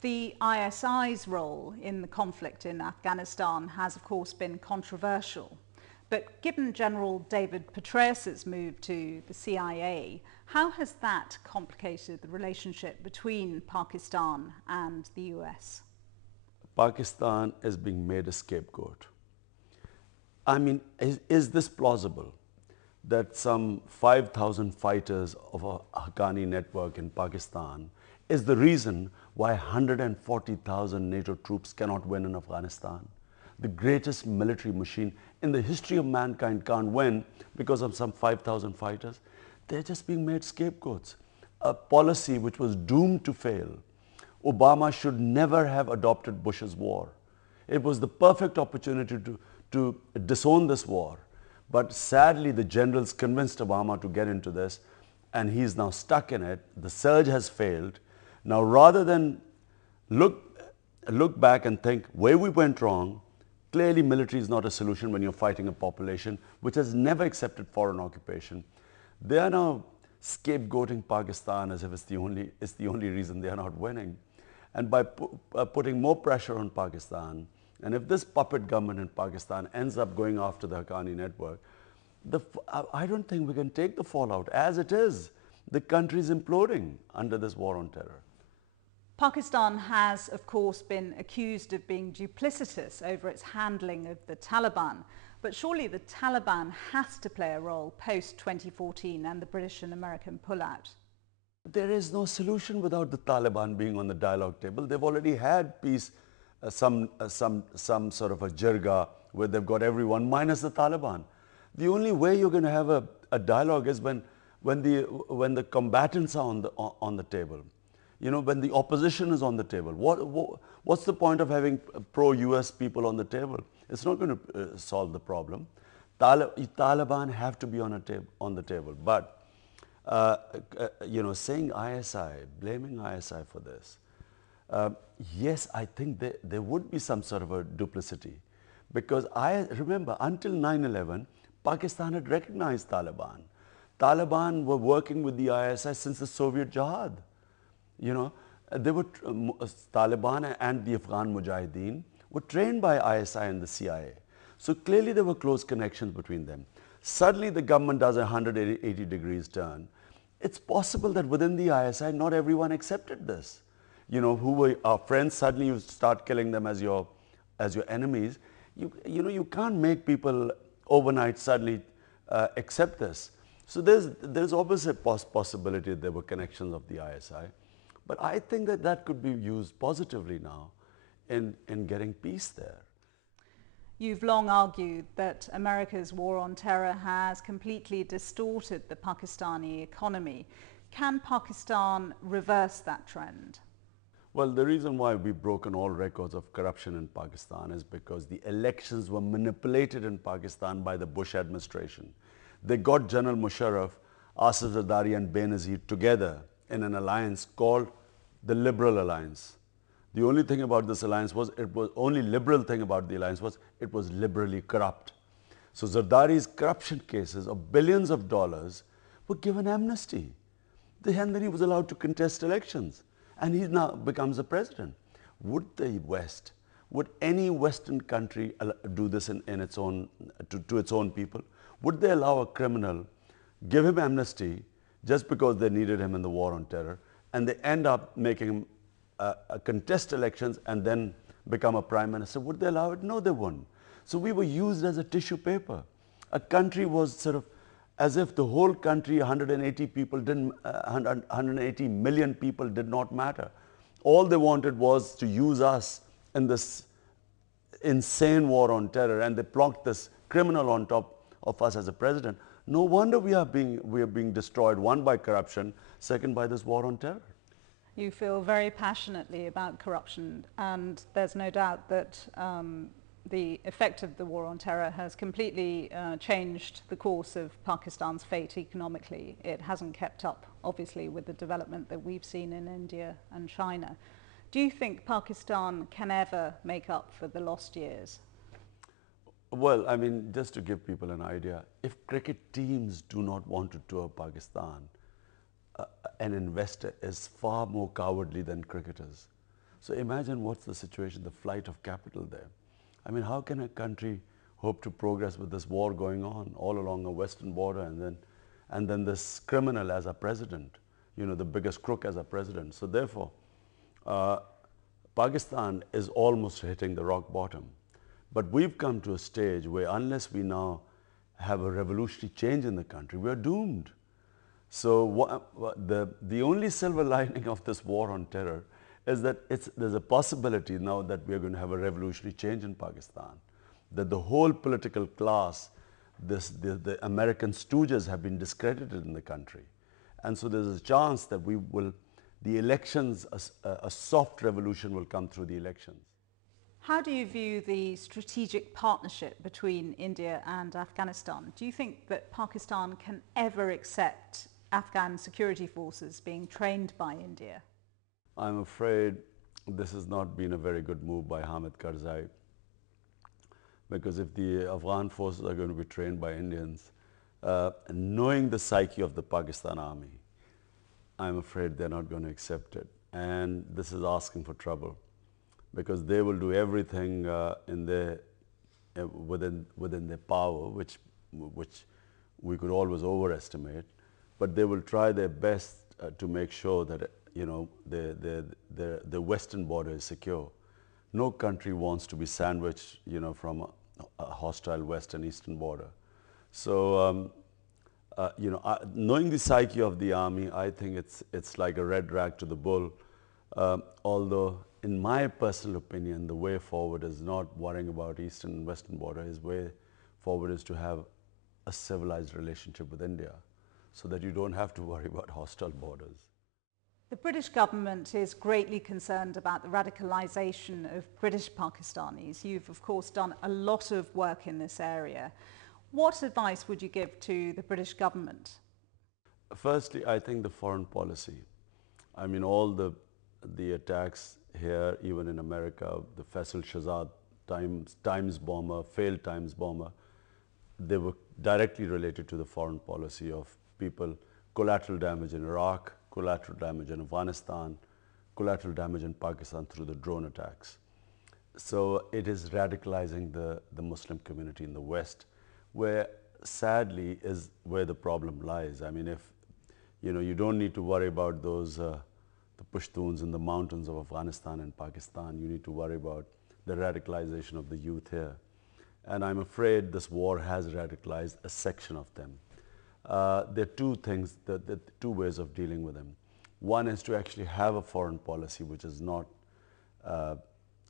The ISI's role in the conflict in Afghanistan has, of course, been controversial. But given General David Petraeus's move to the CIA, how has that complicated the relationship between Pakistan and the US? Pakistan is being made a scapegoat. I mean, is this plausible that some 5,000 fighters of a Haqqani network in Pakistan is the reason why 140,000 NATO troops cannot win in Afghanistan? The greatest military machine in the history of mankind can't win because of some 5,000 fighters. They're just being made scapegoats. A policy which was doomed to fail. Obama should never have adopted Bush's war. It was the perfect opportunity to disown this war. But sadly, the generals convinced Obama to get into this, and he's now stuck in it. The surge has failed. Now, rather than look back and think where we went wrong, clearly military is not a solution when you're fighting a population which has never accepted foreign occupation. They are now scapegoating Pakistan as if it's the only reason they are not winning. And by putting more pressure on Pakistan, and if this puppet government in Pakistan ends up going after the Haqqani network, I don't think we can take the fallout. As it is, the country is imploding under this war on terror. Pakistan has, of course, been accused of being duplicitous over its handling of the Taliban. But surely the Taliban has to play a role post-2014 and the British and American pullout. There is no solution without the Taliban being on the dialogue table. They've already had peace, some sort of a jirga where they've got everyone minus the Taliban. The only way you're going to have a dialogue is when the combatants are on the table. You know, when the opposition is on the table. What's the point of having pro-US people on the table? It's not going to solve the problem. Taliban have to be on the table. But you know, saying ISI, blaming ISI for this, yes, I think there would be some sort of a duplicity. Because I remember until 9/11, Pakistan had recognized Taliban. Taliban were working with the ISI since the Soviet Jihad. You know, they were Taliban and the Afghan Mujahideen were trained by ISI and the CIA. So clearly there were close connections between them. Suddenly the government does a 180 degrees turn. It's possible that within the ISI, not everyone accepted this. You know, who were our friends, suddenly you start killing them as your enemies. You know, you can't make people overnight suddenly accept this. So there's obviously a possibility that there were connections of the ISI. But I think that could be used positively now in getting peace there. You've long argued that America's war on terror has completely distorted the Pakistani economy. Can Pakistan reverse that trend? Well, the reason why we've broken all records of corruption in Pakistan is because the elections were manipulated in Pakistan by the Bush administration. They got General Musharraf, Asif Zardari and Benazir together in an alliance called the Liberal Alliance. The only thing about this alliance was, only liberal thing about the alliance was, it was liberally corrupt. So Zardari's corruption cases of billions of dollars were given amnesty. And then he was allowed to contest elections. And he now becomes the president. Would the West, would any Western country do this in its own, to its own people? Would they allow a criminal, give him amnesty just because they needed him in the war on terror, and they end up making him contest elections and then become a prime minister? Would they allow it? No, they wouldn't. So we were used as a tissue paper. A country was sort of as if the whole country, 180 million people did not matter. All they wanted was to use us in this insane war on terror, and they plonked this criminal on top of us as a president. No wonder we are being destroyed, one by corruption, second by this war on terror. You feel very passionately about corruption, and there's no doubt that the effect of the war on terror has completely changed the course of Pakistan's fate economically. It hasn't kept up, obviously, with the development that we've seen in India and China. Do you think Pakistan can ever make up for the lost years? Well, I mean, just to give people an idea, if cricket teams do not want to tour Pakistan, an investor is far more cowardly than cricketers. So imagine what's the situation, the flight of capital there. I mean, how can a country hope to progress with this war going on all along a western border, and then this criminal as a president, you know, the biggest crook as a president. So therefore, Pakistan is almost hitting the rock bottom. But we've come to a stage where unless we now have a revolutionary change in the country, we're doomed. So the only silver lining of this war on terror is that there's a possibility now that we're going to have a revolutionary change in Pakistan, that the whole political class, the American stooges have been discredited in the country. And so there's a chance that the elections, a soft revolution will come through the elections. How do you view the strategic partnership between India and Afghanistan? Do you think that Pakistan can ever accept Afghan security forces being trained by India? I'm afraid this has not been a very good move by Hamid Karzai, because if the Afghan forces are going to be trained by Indians, knowing the psyche of the Pakistan army, I'm afraid they're not going to accept it. And this is asking for trouble, because they will do everything within their power, which we could always overestimate, but they will try their best to make sure that, you know, the western border is secure. No country wants to be sandwiched, you know, from a hostile west and eastern border. So, you know, knowing the psyche of the army, I think it's like a red rag to the bull. Although, in my personal opinion, the way forward is not worrying about eastern and western border. His way forward is to have a civilized relationship with India, so that you don't have to worry about hostile borders. The British government is greatly concerned about the radicalisation of British Pakistanis. You've, of course, done a lot of work in this area. What advice would you give to the British government? Firstly, I think the foreign policy. I mean, all the attacks here, even in America, the Faisal Shahzad Times bomber, failed Times bomber, they were directly related to the foreign policy of people, collateral damage in Iraq, collateral damage in Afghanistan, collateral damage in Pakistan through the drone attacks. So it is radicalizing the Muslim community in the West, where sadly is where the problem lies. I mean, if you know, you don't need to worry about those the Pashtuns in the mountains of Afghanistan and Pakistan. You need to worry about the radicalization of the youth here. And I'm afraid this war has radicalized a section of them. There are two things, the two ways of dealing with them. One is to actually have a foreign policy which is not,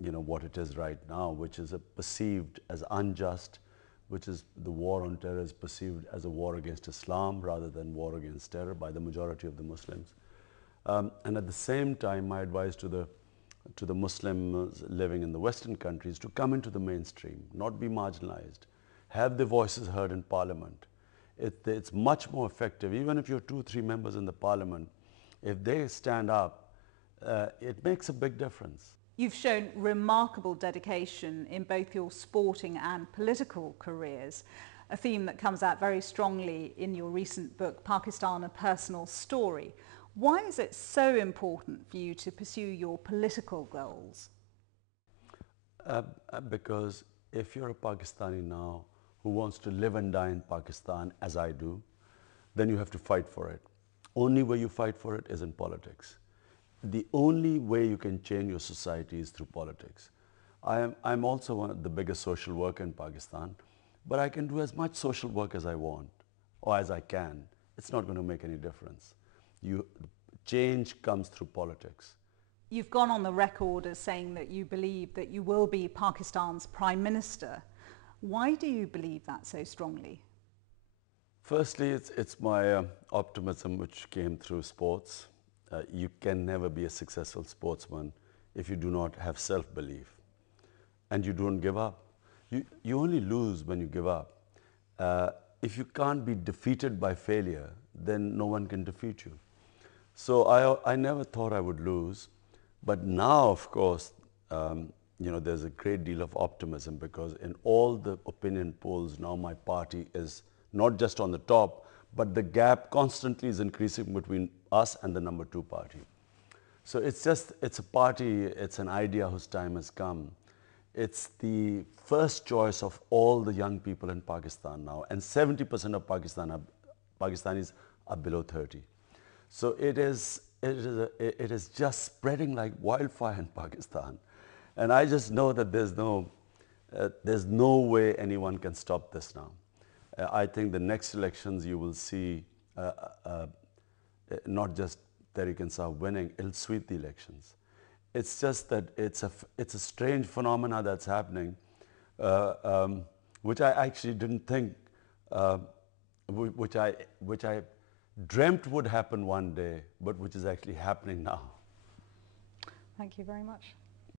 you know, what it is right now, which is perceived as unjust, which is the war on terror is perceived as a war against Islam rather than war against terror by the majority of the Muslims. And at the same time, my advice to the Muslims living in the Western countries to come into the mainstream, not be marginalized, have their voices heard in Parliament. It's much more effective, even if you're 2 or 3 members in the Parliament, if they stand up, it makes a big difference. You've shown remarkable dedication in both your sporting and political careers, a theme that comes out very strongly in your recent book, Pakistan, A Personal Story. Why is it so important for you to pursue your political goals? Because if you're a Pakistani now who wants to live and die in Pakistan, as I do, then you have to fight for it. Only way you fight for it is in politics. The only way you can change your society is through politics. I'm also one of the biggest social worker in Pakistan, but I can do as much social work as I want or as I can. It's not going to make any difference. Change comes through politics. You've gone on the record as saying that you believe that you will be Pakistan's Prime Minister. Why do you believe that so strongly? Firstly, it's my optimism which came through sports. You can never be a successful sportsman if you do not have self-belief and you don't give up. You only lose when you give up. If you can't be defeated by failure, then no one can defeat you. So I never thought I would lose, but now, of course, you know, there's a great deal of optimism because in all the opinion polls now my party is not just on the top, but the gap constantly is increasing between us and the number 2 party. So it's a party, it's an idea whose time has come. It's the first choice of all the young people in Pakistan now, and 70% of Pakistanis are below 30. So it is just spreading like wildfire in Pakistan. And I just know that there's no way anyone can stop this now. I think the next elections you will see not just Tehreek-e-Insaf winning, it'll sweep the elections. It's just that it's a strange phenomena that's happening, which I actually didn't think, which I dreamt would happen one day, but which is actually happening now. Thank you very much.